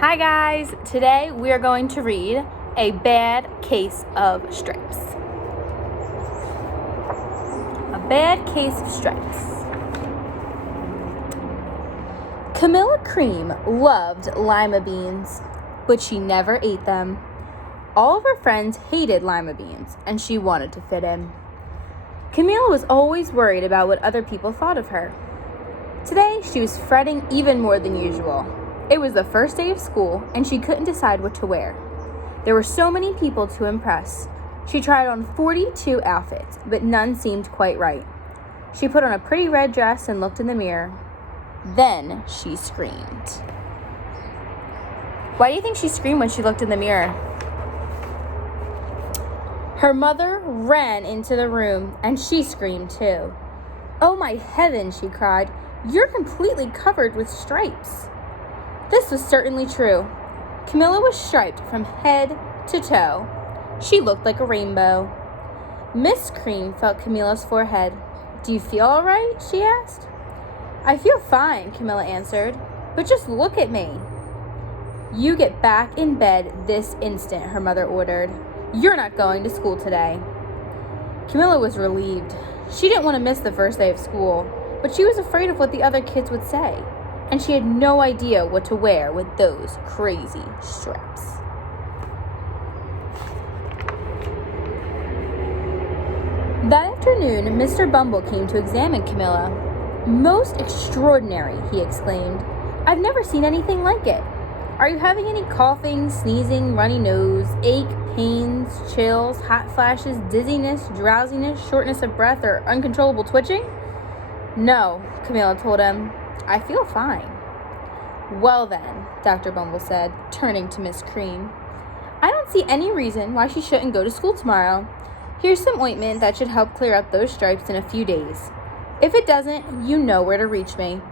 Hi guys, today we are going to read A Bad Case of Stripes. A Bad Case of Stripes. Camilla Cream loved lima beans, but she never ate them. All of her friends hated lima beans, and she wanted to fit in. Camilla was always worried about what other people thought of her. Today, she was fretting even more than usual. It was the first day of school, and she couldn't decide what to wear. There were so many people to impress. She tried on 42 outfits, but none seemed quite right. She put on a pretty red dress and looked in the mirror. Then she screamed. Why do you think she screamed when she looked in the mirror? Her mother ran into the room, and she screamed too. "Oh my heavens," she cried. "You're completely covered with stripes." This was certainly true. Camilla was striped from head to toe. She looked like a rainbow. Miss Cream felt Camilla's forehead. "Do you feel all right?" she asked. "I feel fine," Camilla answered, "but just look at me." "You get back in bed this instant," her mother ordered. "You're not going to school today." Camilla was relieved. She didn't want to miss the first day of school, but she was afraid of what the other kids would say, and she had no idea what to wear with those crazy stripes. That afternoon, Mr. Bumble came to examine Camilla. "Most extraordinary," he exclaimed. "I've never seen anything like it. Are you having any coughing, sneezing, runny nose, ache, pains, chills, hot flashes, dizziness, drowsiness, shortness of breath, or uncontrollable twitching?" "No," Camilla told him. "I feel fine." "Well then," Dr. Bumble said, turning to Miss Cream, "I don't see any reason why she shouldn't go to school tomorrow. Here's some ointment that should help clear up those stripes in a few days. If it doesn't, you know where to reach me."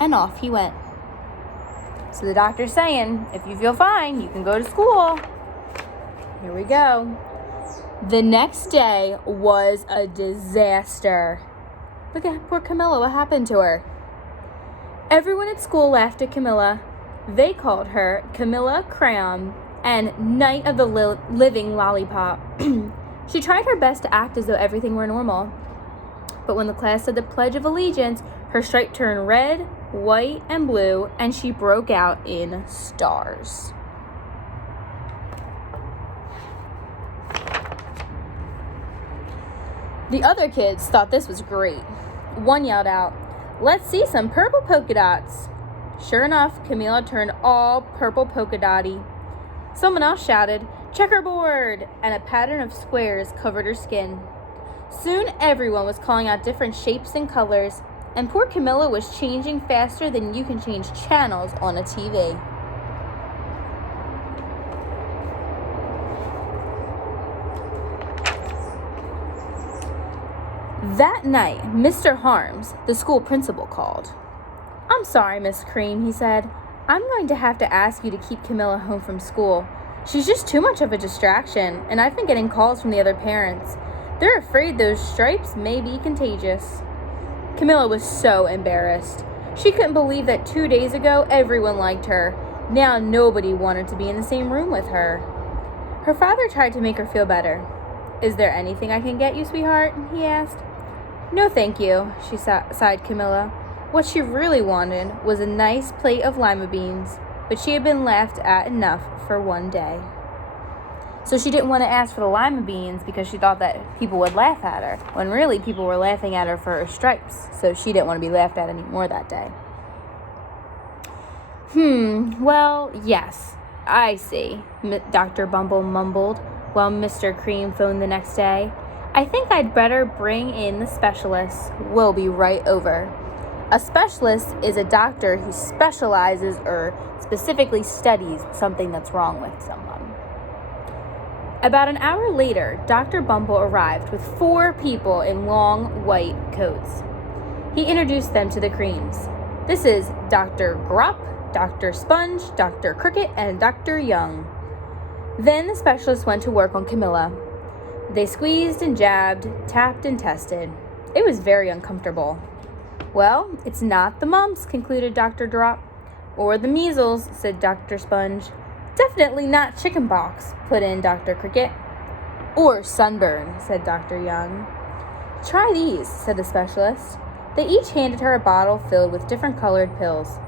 And off he went. So the doctor's saying, if you feel fine, you can go to school. Here we go. The next day was a disaster. Look at poor Camilla. What happened to her? Everyone at school laughed at Camilla. They called her Camilla Crayon and Night of the Living Lollipop. She tried her best to act as though everything were normal. But when the class said the Pledge of Allegiance, her stripe turned red, white, and blue, and she broke out in stars. The other kids thought this was great. One yelled out, "Let's see some purple polka dots." Sure enough, Camilla turned all purple polka dotty. Someone else shouted, "Checkerboard!" and a pattern of squares covered her skin. Soon everyone was calling out different shapes and colors, and poor Camilla was changing faster than you can change channels on a TV. That night, Mr. Harms, the school principal, called. "I'm sorry, Miss Cream," he said. "I'm going to have to ask you to keep Camilla home from school. She's just too much of a distraction, and I've been getting calls from the other parents. They're afraid those stripes may be contagious." Camilla was so embarrassed. She couldn't believe that 2 days ago everyone liked her. Now nobody wanted to be in the same room with her. Her father tried to make her feel better. "Is there anything I can get you, sweetheart?" he asked. "No, thank you," she sighed Camilla. What she really wanted was a nice plate of lima beans, but she had been laughed at enough for one day. So she didn't want to ask for the lima beans because she thought that people would laugh at her, when really people were laughing at her for her stripes, so she didn't want to be laughed at anymore that day. Well, yes, I see," Dr. Bumble mumbled while Mr. Cream phoned the next day. "I think I'd better bring in the specialist. We'll be right over." A specialist is a doctor who specializes or specifically studies something that's wrong with someone. About an hour later, Dr. Bumble arrived with 4 people in long white coats. He introduced them to the Creams. "This is Dr. Grop, Dr. Sponge, Dr. Cricket, and Dr. Young." Then the specialist went to work on Camilla. They squeezed and jabbed, tapped and tested. It was very uncomfortable. "Well, it's not the mumps," concluded Dr. Drop. Or the measles, said Dr. Sponge. Definitely not chickenpox, put in Dr. Cricket. Or sunburn, said Dr. Young. Try these, said the specialist. They each handed her a bottle filled with different colored pills.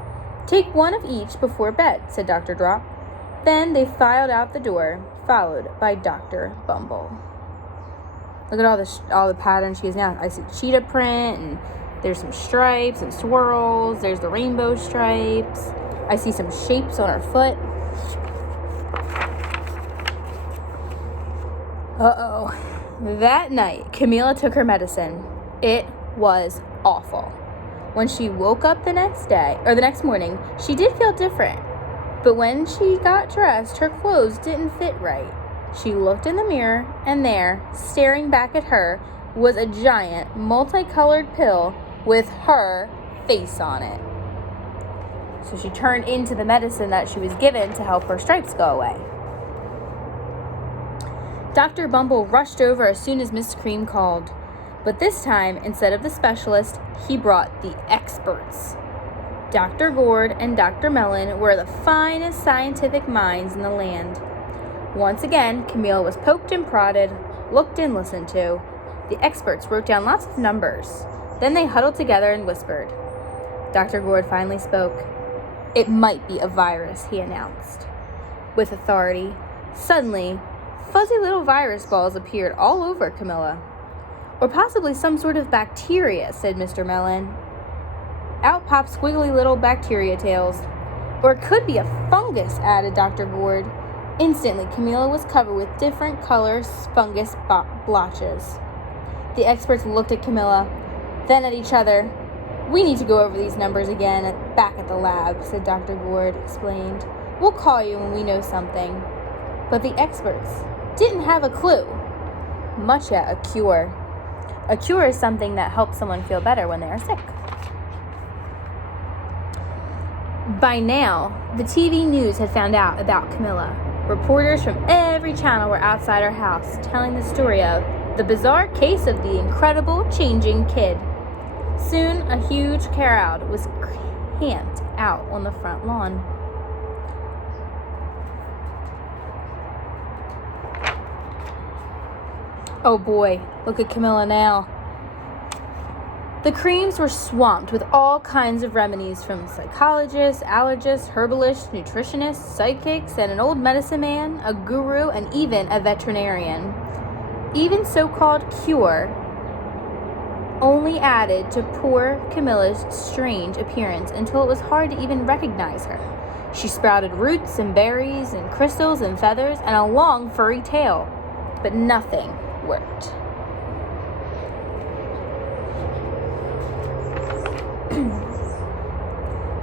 Take one of each before bed, said Dr. Drop. Then they filed out the door, followed by Dr. Bumble. Look at all the patterns she has now. I see cheetah print, and there's some stripes and swirls. There's the rainbow stripes. I see some shapes on her foot. Uh-oh. That night, Camilla took her medicine. It was awful. When she woke up the next morning, she did feel different. But when she got dressed, her clothes didn't fit right. She looked in the mirror, and there, staring back at her, was a giant, multicolored pill with her face on it. So she turned into the medicine that she was given to help her stripes go away. Dr. Bumble rushed over as soon as Miss Cream called. But this time, instead of the specialist, he brought the experts. Dr. Gourd and Dr. Mellon were the finest scientific minds in the land. Once again, Camille was poked and prodded, looked and listened to. The experts wrote down lots of numbers. Then they huddled together and whispered. Dr. Gourd finally spoke. It might be a virus, he announced. With authority, suddenly, fuzzy little virus balls appeared all over Camilla. Or possibly some sort of bacteria, said Mr. Mellon. Out popped squiggly little bacteria tails. Or it could be a fungus, added Dr. Gourd. Instantly, Camilla was covered with different color fungus blotches. The experts looked at Camilla, then at each other. We need to go over these numbers again back at the lab, said Dr. Gourd explained. We'll call you when we know something. But the experts didn't have a clue, much yet a cure. A cure is something that helps someone feel better when they are sick. By now, the TV news had found out about Camilla. Reporters from every channel were outside her house telling the story of the bizarre case of the incredible changing kid. Soon, a huge crowd was camped out on the front lawn. Oh boy, look at Camilla now. The Creams were swamped with all kinds of remedies from psychologists, allergists, herbalists, nutritionists, psychics, and an old medicine man, a guru, and even a veterinarian. Even so-called cure only added to poor Camilla's strange appearance until it was hard to even recognize her. She sprouted roots and berries and crystals and feathers and a long furry tail, but nothing worked.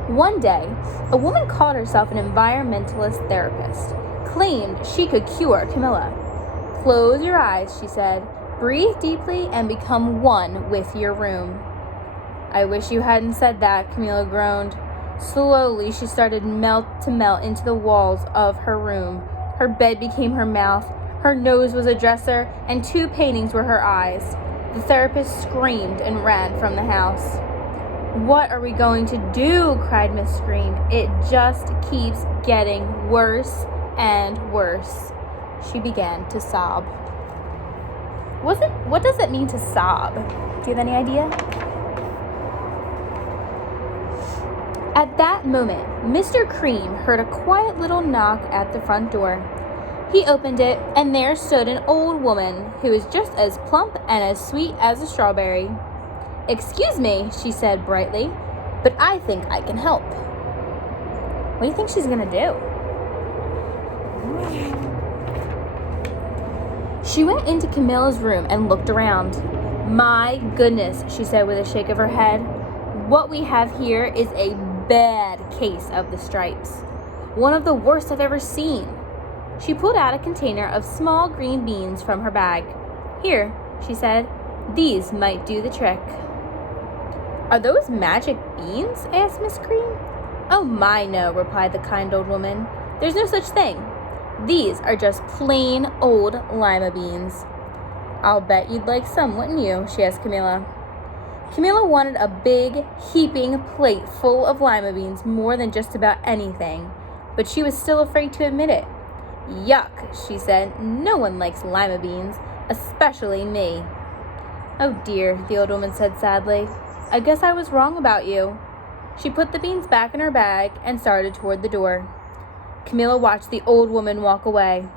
One day, a woman called herself an environmentalist therapist, claimed she could cure Camilla. Close your eyes, she said. Breathe deeply and become one with your room. I wish you hadn't said that, Camilla groaned. Slowly, she started to melt into the walls of her room. Her bed became her mouth. Her nose was a dresser, and 2 paintings were her eyes. The therapist screamed and ran from the house. What are we going to do? Cried Miss Scream. It just keeps getting worse and worse. She began to sob. What does it mean to sob? Do you have any idea? At that moment, Mr. Cream heard a quiet little knock at the front door. He opened it, and there stood an old woman who was just as plump and as sweet as a strawberry. Excuse me, she said brightly, but I think I can help. What do you think she's gonna do? She went into Camilla's room and looked around. My goodness, she said with a shake of her head. What we have here is a bad case of the stripes. One of the worst I've ever seen. She pulled out a container of small green beans from her bag. Here, she said, these might do the trick. Are those magic beans? Asked Miss Cream. Oh my, no, replied the kind old woman. There's no such thing. These are just plain old lima beans. I'll bet you'd like some, wouldn't you? She asked Camilla. Camilla wanted a big, heaping plate full of lima beans more than just about anything, but she was still afraid to admit it. Yuck, she said. No one likes lima beans, especially me. Oh dear, the old woman said sadly. I guess I was wrong about you. She put the beans back in her bag and started toward the door. Camilla watched the old woman walk away.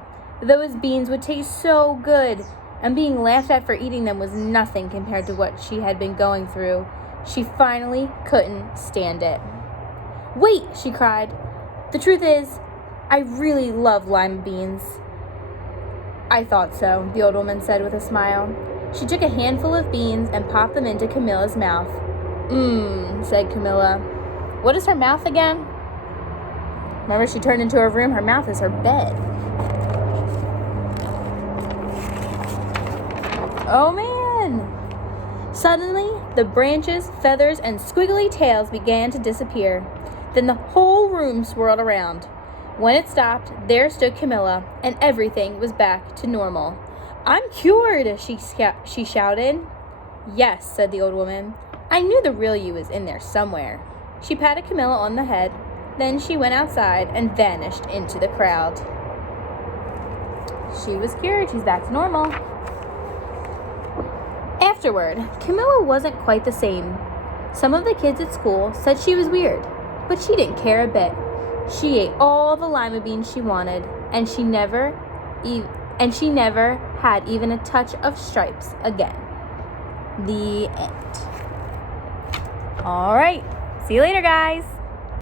Those beans would taste so good, and being laughed at for eating them was nothing compared to what she had been going through. She finally couldn't stand it. Wait, she cried. The truth is, I really love lima beans. I thought so, the old woman said with a smile. She took a handful of beans and popped them into Camilla's mouth. Said Camilla. What is her mouth again? Remember, she turned into her room. Her mouth is her bed. Oh, man! Suddenly, the branches, feathers, and squiggly tails began to disappear. Then the whole room swirled around. When it stopped, there stood Camilla, and everything was back to normal. I'm cured, she shouted. Yes, said the old woman. I knew the real you was in there somewhere. She patted Camilla on the head. Then she went outside and vanished into the crowd. She was cured. She's back to normal. Afterward, Camilla wasn't quite the same. Some of the kids at school said she was weird, but she didn't care a bit. She ate all the lima beans she wanted, and she never had even a touch of stripes again. The end. All right. See you later, guys.